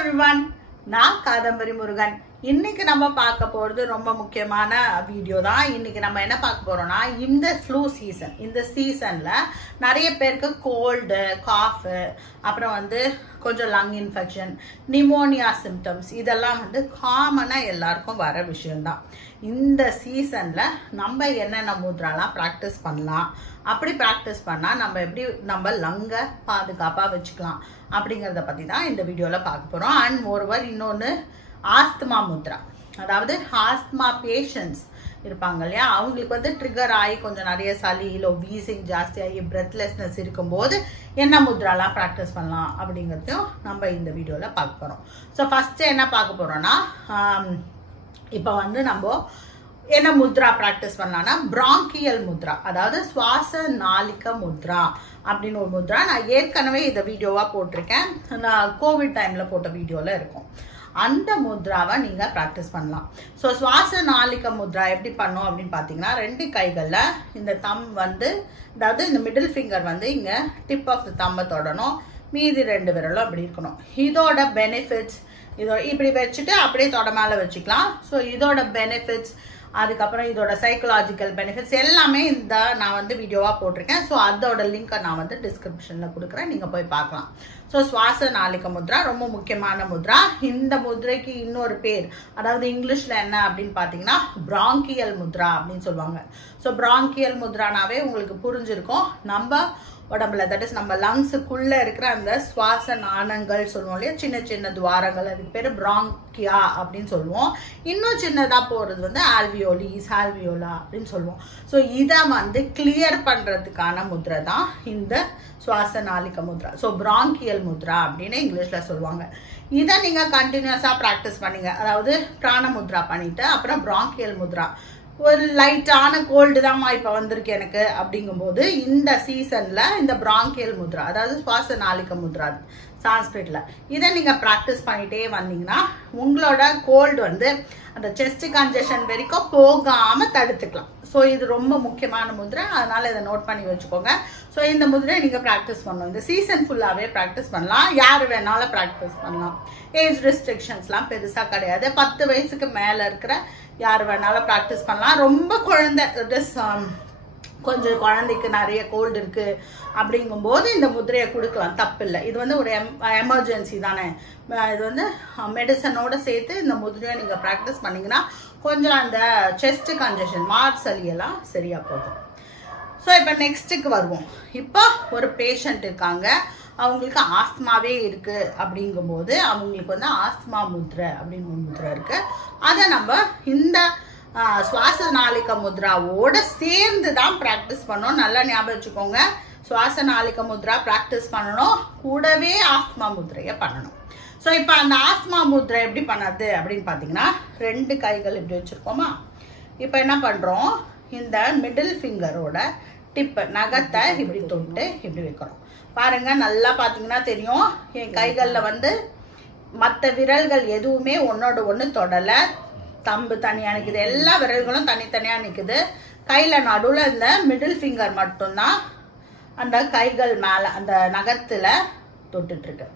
everyone, நான் காதம்பரி முருகன். இன்னைக்கு நம்ம பார்க்க போறது ரொம்ப முக்கியமான வீடியோ தான். இன்னைக்கு நம்ம என்ன பார்க்க போறோம்னா, இந்த ஃப்ளூ சீசன், இந்த சீசன்ல நிறைய பேருக்கு கோல்டு, காஃப், அப்புறம் கொஞ்சம் லங் இன்ஃபெக்ஷன், நிமோனியா சிம்டம்ஸ் இதெல்லாம் காமனா எல்லாருக்கும் வர விஷயம்தான். இந்த சீசன்ல நம்ம என்னென்ன முத்ராலாம் பிராக்டிஸ் பண்ணலாம், அப்படி பிராக்டிஸ் பண்ணா நம்ம எப்படி நம்ம லங்க பாதுகாப்பா வச்சுக்கலாம் அப்படிங்கறத பத்தி தான் இந்த வீடியோல பார்க்க போறோம். அண்ட் மோரோவர் இன்னொன்னு ஆஸ்துமா முத்ரா, அதாவது ஆஸ்துமா பேஷண்ட்ஸ் இருப்பாங்க இல்லையா, அவங்களுக்கு ட்ரிகர் ஆகி கொஞ்சம் நிறைய சளி இல்லை வீசிங் ஜாஸ்தி ஆகி பிரெத்லெஸ்னஸ் இருக்கும்போது என்ன முத்ராலாம் ப்ராக்டிஸ் பண்ணலாம் அப்படிங்கிறதையும் நம்ம இந்த வீடியோவில் பார்க்க போகிறோம். ஸோ ஃபஸ்ட்டு என்ன பார்க்க போகிறோன்னா, இப்போ நம்ம என்ன முத்ரா பிராக்டிஸ் பண்ணலாம்னா பிராங்கியல் முத்ரா, அதாவது சுவாச நாளிக முத்ரா அப்படின்னு ஒரு முத்ரா. நான் ஏற்கனவே இதை வீடியோவா போட்டிருக்கேன், நான் கோவிட் டைம்ல போட்ட வீடியோல இருக்கும். அந்த முத்ராவை நீங்க பிராக்டிஸ் பண்ணலாம். ஸோ சுவாச நாளிக முத்ரா எப்படி பண்ணோம் அப்படின்னு பாத்தீங்கன்னா, ரெண்டு கைகள்ல இந்த தம் அதாவது இந்த மிடில் ஃபிங்கர் இங்க டிப் ஆஃப் த தம்பை தொடணும், மீதி ரெண்டு விரலும் அப்படி இருக்கணும். இதோட பெனிஃபிட்ஸ் இப்படி வச்சுட்டு அப்படியே தொட மேல வச்சுக்கலாம். ஸோ இதோட பெனிஃபிட்ஸ், அதுக்கப்புறம் இதோட சைக்கலாஜிக்கல் பெனிஃபிட்ஸ் எல்லாமே நான் வீடியோவா போட்டிருக்கேன். ஸோ அதோட லிங்கை நான் டிஸ்கிரிப்ஷன்ல கொடுக்குறேன், நீங்க போய் பார்க்கலாம். ஸோ சுவாச நாளிக முத்ரா ரொம்ப முக்கியமான முத்ரா. இந்த முத்ரைக்கு இன்னொரு பேர், அதாவது இங்கிலீஷ்ல என்ன அப்படின்னு பாத்தீங்கன்னா பிராங்கியல் முத்ரா அப்படின்னு சொல்லுவாங்க. ஸோ பிராங்கியல் முத்ரானாவே உங்களுக்கு புரிஞ்சிருக்கும். நம்ம உடம்புல, தட் இஸ் நம்ம லங்ஸுக்குள்ள இருக்கிற அந்த சுவாச நாணங்கள் சொல்லுவோம் இல்லையா, சின்ன சின்ன துவாரங்கள், அதுக்கு பேரு பிராங்கியா அப்படின்னு சொல்லுவோம். இன்னும் சின்னதா போறது ஆல்வியோலிஸ், ஆல்வியோலா அப்படின்னு சொல்லுவோம். ஸோ இதை கிளியர் பண்றதுக்கான முத்ரை தான் இந்த சுவாச நாளிக முத்ரா. ஸோ பிராங்கியல் முத்ரா அப்படின்னு இங்கிலீஷ்ல சொல்லுவாங்க. இதை நீங்க கண்டினியூஸா பிராக்டிஸ் பண்ணீங்க, அதாவது பிராண முத்ரா பண்ணிட்டு அப்புறம் பிராங்கியல் முத்ரா, ஒரு லைட்டான கோல்டு தான் இப்ப வந்திருக்கு எனக்கு அப்படிங்கும்போது இந்த சீசன்ல இந்த பிராங்கியல் முத்ரா, அதாவது சுவாச நாளிக முத்ரா சான்ஸ்கிரிட்ல, இதை நீங்க பிராக்டிஸ் பண்ணிட்டே வந்தீங்கன்னா உங்களோட கோல்டு அந்த செஸ்ட் கன்ஜெஷன் வரைக்கும் போகாம தடுத்துக்கலாம். ஸோ இது ரொம்ப முக்கியமான முத்ரை, அதனால இதை நோட் பண்ணி வச்சுக்கோங்க. ஸோ இந்த முத்ரை நீங்க பிராக்டிஸ் பண்ணணும். இந்த சீசன் ஃபுல்லாவே பிராக்டிஸ் பண்ணலாம், யாரு வேணாலும் பிராக்டிஸ் பண்ணலாம். ஏஜ் ரெஸ்ட்ரிக்ஷன்ஸ்லாம் பெருசா கிடையாது. 10 வயசுக்கு மேல இருக்கிற யாரு வேணாலும் பிராக்டிஸ் பண்ணலாம். ரொம்ப குழந்தை, கொஞ்சம் குழந்தைக்கு நிறைய கோல்டு இருக்கு அப்படிங்கும் போது இந்த முதிரையை கொடுக்கலாம், தப்பு இல்லை. இது ஒரு எமர்ஜென்சி தானே, இது மெடிசனோட சேர்த்து இந்த முதிரையை நீங்க பிராக்டிஸ் பண்ணீங்கன்னா கொஞ்சம் அந்த செஸ்ட் கன்ஜெஷன், மார்ச் சளியெல்லாம் சரியா போகும். ஸோ இப்போ நெக்ஸ்ட்டுக்கு வருவோம். இப்போ ஒரு பேஷண்ட் இருக்காங்க, அவங்களுக்கு ஆஸ்துமாவே இருக்கு அப்படிங்கும்போது அவங்களுக்கு ஆஸ்துமா முத்ரை அப்படின்னு ஒரு முத்ரை இருக்கு. அதை நம்ம இந்த சுவாச நாளிக முத்ராவோட சேர்ந்து தான் பிராக்டிஸ் பண்ணணும். நல்லா ஞாபகம் வச்சுக்கோங்க, சுவாச நாளிக முத்ரா பிராக்டிஸ் பண்ணணும், கூடவே ஆஸ்துமா முத்ரையை பண்ணணும். ஸோ இப்போ அந்த ஆஸ்துமா முத்ரை எப்படி பண்ணது அப்படின்னு பார்த்தீங்கன்னா, ரெண்டு கைகள் இப்படி வச்சிருக்கோமா. இப்போ என்ன பண்றோம், இந்த மிடில் ஃபிங்கரோட டிப் நகத்தை இப்படி தொட்டு இப்படி வைக்கிறோம். பாருங்க, நல்லா பாத்தீங்கன்னா தெரியும், என் கைகள்ல மற்ற விரல்கள் எதுவுமே ஒன்னோட ஒண்ணு தொடல. தம்பு தனியா நிக்குது, எல்லா விரல்களும் தனித்தனியா நிக்குது. கையில நடுவுல இந்த மிடில் ஃபிங்கர் மட்டும்தான் அந்த கைகள் மேல அந்த நகத்துல தொட்டுட்டு இருக்கு.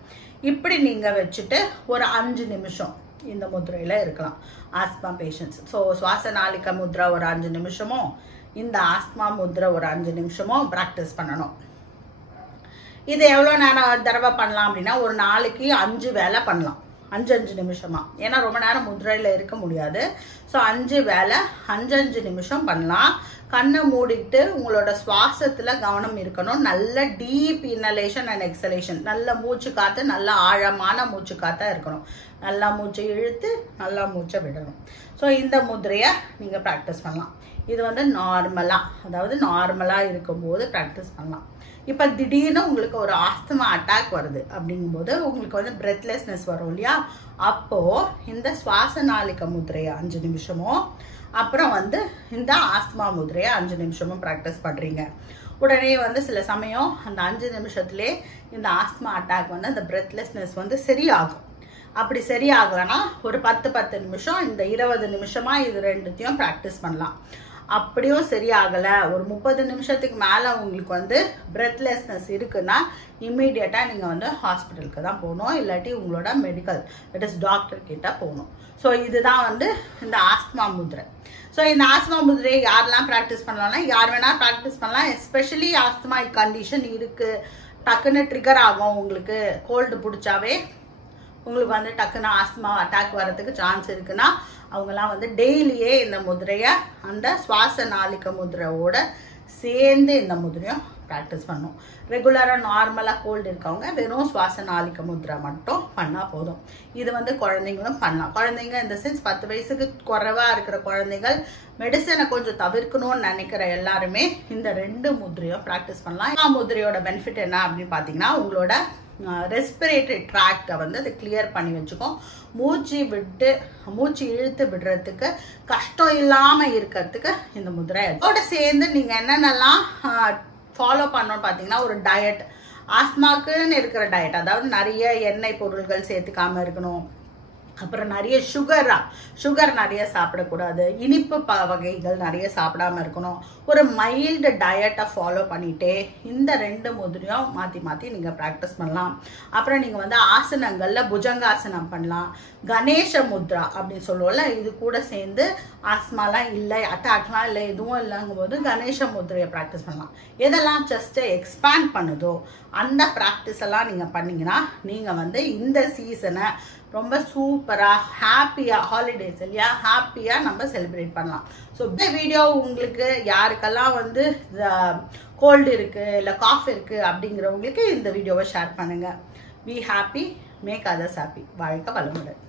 இப்படி நீங்க வச்சுட்டு ஒரு 5 நிமிஷம் இந்த முத்ரையில இருக்கலாம் ஆஸ்துமா பேஷண்ட்ஸ். ஸோ சுவாச நாளிக முத்ரா ஒரு 5 நிமிஷமும், இந்த ஆஸ்துமா முத்ரை ஒரு 5 நிமிஷமும் பிராக்டிஸ் பண்ணணும். இது எவ்வளவு நேரம் தடவை பண்ணலாம் அப்படின்னா, ஒரு நாளைக்கு 5 வேலை பண்ணலாம், 5 நிமிஷமா. ஏன்னா ரொம்ப நேரம் முத்ரையில இருக்க முடியாது. ஸோ 5 வேலை 5 நிமிஷம் பண்ணலாம். கண்ணை மூடிட்டு உங்களோட சுவாசத்துல கவனம் இருக்கணும். நல்ல டீப் இன்ஹலேஷன் அண்ட் எக்ஸலேஷன், நல்ல மூச்சு காத்து, நல்ல ஆழமான மூச்சு காத்தா இருக்கணும். நல்லா மூச்சை இழுத்து நல்லா மூச்சை விடணும். ஸோ இந்த முத்ரையை நீங்க பிராக்டிஸ் பண்ணலாம். இது நார்மலா, அதாவது நார்மலா இருக்கும்போது பிராக்டிஸ் பண்ணலாம். இப்ப திடீர்னு உங்களுக்கு ஒரு ஆஸ்துமா அட்டாக் வருது அப்படிங்கும்போது உங்களுக்கு பிரெத்லெஸ்னஸ் வரும் இல்லையா, அப்போ இந்த சுவாச நாளிக முத்ரையை 5 நிமிஷமும், அப்புறம் இந்த ஆஸ்துமா முத்ரையை 5 நிமிஷமும் பிராக்டிஸ் பண்றீங்க. உடனே சில சமயம் அந்த 5 நிமிஷத்திலே இந்த ஆஸ்துமா அட்டாக் அந்த பிரெத்லெஸ்னஸ் சரியாகும். அப்படி சரியாகலன்னா ஒரு 10 நிமிஷம், இந்த 20 நிமிஷமா இது ரெண்டுத்தையும் பிராக்டிஸ் பண்ணலாம். அப்படியும் சரியாகல, ஒரு 30 நிமிஷத்துக்கு மேல உங்களுக்கு வந்து பிரெத்லெஸ்னஸ் இருக்குன்னா இம்மீடியட்டா நீங்க வந்து ஹாஸ்பிட்டலுக்கு தான் போகணும், இல்லாட்டி உங்களோட மெடிக்கல் தட் இஸ் டாக்டர் கிட்ட போகணும். ஸோ இதுதான் வந்து இந்த ஆஸ்துமா முதிரை. ஸோ இந்த ஆஸ்துமா முதிரையை யாரெல்லாம் ப்ராக்டிஸ் பண்ணலாம்னா யார் வேணா ப்ராக்டிஸ் பண்ணலாம். எஸ்பெஷலி ஆஸ்துமா கண்டிஷன் இருக்கு, டக்குன்னு ட்ரிகர் ஆகும், உங்களுக்கு கோல்டு பிடிச்சாவே உங்களுக்கு வந்து டக்குன்னு ஆஸ்துமா அட்டாக் வரதுக்கு சான்ஸ் இருக்குன்னா அவங்கெல்லாம் வந்து டெய்லியே இந்த முதிரையை அந்த சுவாச நாளிக்க முதிரையோட சேர்ந்து இந்த முதிரையும் ப்ராக்டிஸ் பண்ணும். ரெகுலராக நார்மலாக கோல்டு இருக்கவங்க வெறும் சுவாச நாளிக்க முதிரை மட்டும் பண்ணால் போதும். இது வந்து குழந்தைங்களும் பண்ணலாம். குழந்தைங்க இந்த சென்ஸ் 10 வயசுக்கு குறைவா இருக்கிற குழந்தைகள் மெடிசனை கொஞ்சம் தவிர்க்கணும்னு நினைக்கிற எல்லாருமே இந்த 2 முதிரையும் ப்ராக்டிஸ் பண்ணலாம். முதிரையோட பெனிஃபிட் என்ன அப்படின்னு பார்த்தீங்கன்னா உங்களோட ரெஸ்பிரேட்டரி ட்ராக்டை வந்து அது கிளியர் பண்ணி வச்சுக்கும். மூச்சு இழுத்து விடுறதுக்கு கஷ்டம் இல்லாம இருக்கிறதுக்கு இந்த முதிரை. அதோட சேர்ந்து நீங்க என்னென்னலாம் ஃபாலோ பண்ணணும்னு பார்த்தீங்கன்னா ஒரு டயட், ஆஸ்மாக்குன்னு இருக்கிற டயட், அதாவது நிறைய எண்ணெய் பொருள்கள் சேர்த்துக்காம இருக்கணும், அப்புறம் நிறைய சுகர் நிறைய சாப்பிடக்கூடாது, இனிப்பு வகைகள் நிறைய சாப்பிடாம இருக்கணும், ஒரு மைல்டு டயட்டை ஃபாலோ பண்ணிட்டே இந்த 2 முதிரையும் மாற்றி மாற்றி நீங்கள் ப்ராக்டிஸ் பண்ணலாம். அப்புறம் நீங்கள் வந்து ஆசனங்களில் புஜங்காசனம் பண்ணலாம். கணேச முத்ரா அப்படின்னு சொல்லுவோம்ல, இது கூட சேர்ந்து ஆஸ்மாலாம் இல்லை, அட்டாக்லாம் இல்லை, எதுவும் இல்லைங்கும் போது கணேச முத்ரையை ப்ராக்டிஸ் பண்ணலாம். எதெல்லாம் செஸ்ட்டை எக்ஸ்பேண்ட் பண்ணுதோ அந்த ப்ராக்டிஸ் எல்லாம் நீங்கள் பண்ணீங்கன்னா நீங்கள் வந்து இந்த சீசனை ரொம்ப சூப்பரா ஹாப்பியா, ஹாலிடேஸ் இல்லையா, ஹாப்பியா நம்ம செலிப்ரேட் பண்ணலாம். ஸோ இந்த வீடியோ உங்களுக்கு யாருக்கெல்லாம் வந்து கோல்டு இருக்கு இல்லை காஃப் இருக்கு அப்படிங்கிறவங்களுக்கு இந்த வீடியோவை ஷேர் பண்ணுங்க. Be happy, make others happy. வாழ்க வளமுடன்.